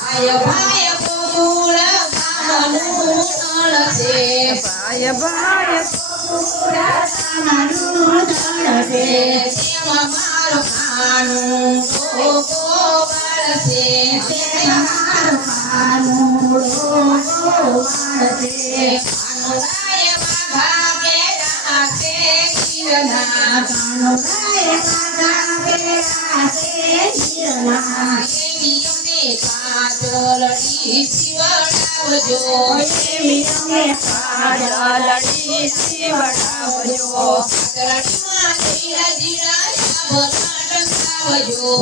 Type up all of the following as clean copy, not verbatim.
ભાય ભાય ગોકુળ ગામનું તળશે ભાય ભાય ગોકુળ ગામનું તળશે તેમાં મારું ખાનું ડોકો વાળશે તેમાં મારું ખાનું ડોકો વાળશે કાનુડાએ બાધા બેરા છે ગીરના કાનુડાએ બાધા બેરા છે ગીરના એવી અમને કાજલડી શિવડાવજો એવી અમને કાજલડી શિવડાવજો કાજલડીમાં જીરા જીરા ભલા ટંકાવજો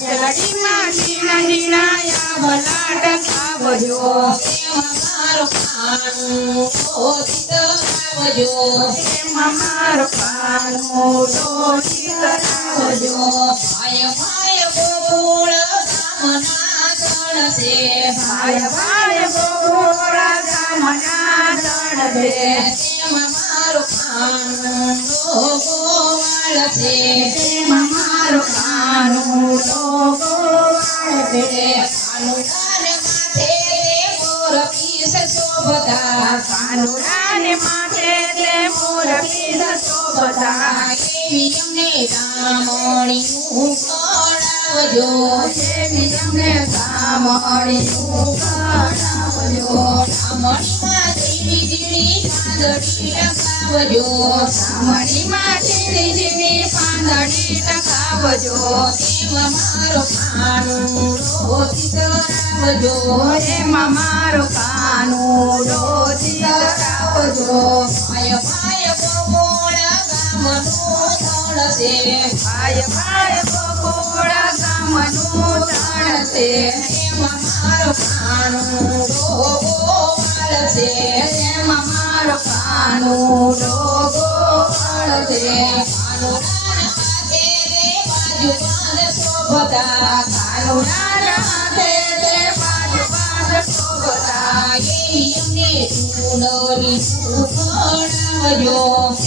કાજલડીમાં જીણા જીણા ભલા ટંકાવજો તેમાં મારું ખાનું ઓછિત આવજો તેમાં મારું ખાનું રોટી કરાવજો ભાય ભાય ગોકુળ ગામના તળશે ભાય ભાય ગોકુળ ગામના તળશે તેમાં મારું ખાનું ડોકો વાળશે તેમાં મારું ખાનું ડોકો વાળશે કાનુડાને માથે તે મોર પીસ શોભતા કાનુડાને માથે તે મોર પીસ શોભતા એવી અમને રામણીનું ખવડાવજો એવી અમને ગામડીનું ખવડાવજો રામણીમાં ઝીણી ઝીણી ચાંદડી ટકાવજો રામણીમાં ઝીણી ઝીણી પાંદડી ટકાવજો તેમાં મારો ખાનું રોટી કરાવજો એમાં મારું કાનું રોજી કરાવજો ભાય ભાય ગોકુળ ગામનું તળશે ભાય ભાય ગોકુળ ગામનું તળશે તેમાં મારો ખાનું ડોકો વાળશે એમાં મારું કાનું રોગો વળશે કાનુડાના હાથે તે બાજુ બાંધ શોભતા કાનુડાના હાથે તે બાજુ બાજુ શોભતા એવી અમને ચૂંદડી ખવડાવજો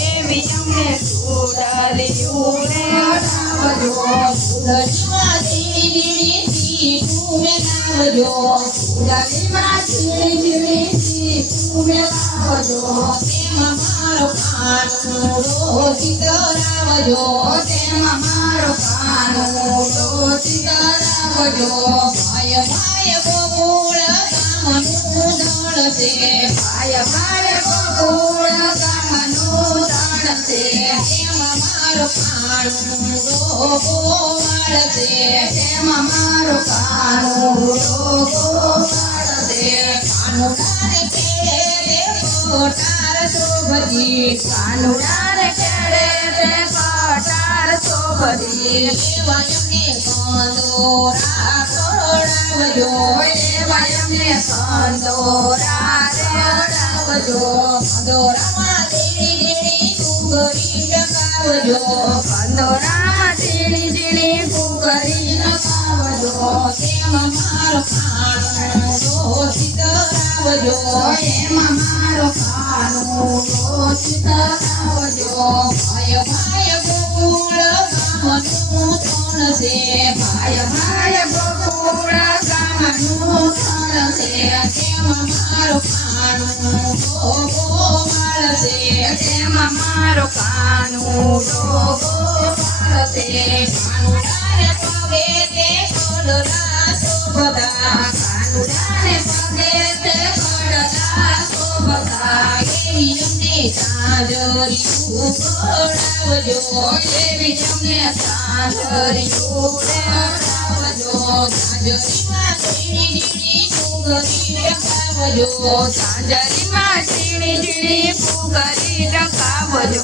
એવી અમને સુડલિયું રેડાવજો ચૂંદડીમાં ઝીણી ઝીણી સીઠું મેલાવજો સુડલીમાં ઝીણી ઝીણી સીઠું મેલાવજો તેમાં મારો ખાનું રોટી કરાવજો તેમાં મારું કાનું રોજી કરાવજો ભાય ભાય ગોકુળ ગામનું તળશે ભાય ભાય ગોકુળ ગામનું તળશે તેમાં મારો ખાનું ડોકો વાળશે તેમાં મારું કાનું રોગો વળશે કાનુડાને કેળે તે કોટાર શોભતી કાનુડાને કેળે તે કટાર શોભતી એવા અમને કંદોરા ખવડાવજો એવા અમને કંદોરા રેડાવજો કંદોરામાં ઝીણી ઝીણી ડુંગળી ટકાવજો કંદોરામાં ઝીણી ઝીણી ફૂકરી નખાવજો તેમાં મારો ખાનું રોટી કરાવજો એમાં મારું કાનું રોજી કરાવજો ભાય ભાય ગોકુળ ગામનું તળશે ભાય ભાય ગોકુળ ગામનું તળશે તેમાં મારો ખાનું ડોકો વાળશે તેમાં મારું કાનું રોગો વળશે કાનુડાને પગે તે કડલા શોભતા કાનુડાને પગે તે કડલા શોભતા એવી અમને ચાંદરિયું ખવડાવજો એવી અમને ચાંદરિયું રેડાવજો ચાંદરીમાં ઝીણી ઝીણી ડુંગળી ટકાવજો ચાંદરીમાં ઝીણી ઝીણી ફૂકરી ટકાવજો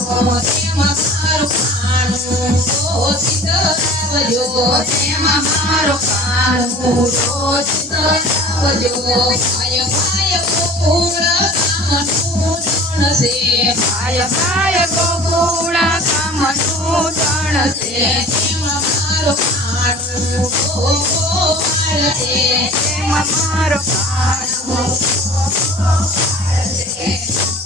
તેમાં મારું ખાનું રોટી કરાવજો તેમાં મારું કાનું રોજી કરાવજો ભાય ભાય ગોકુળ ગામનું તળશે ભાય ભાય ગોકુળ ગામનું તળશે તેમાં મારો ખાનું ડોકો વાળશે તેમાં મારું કાનું રોગો વળશે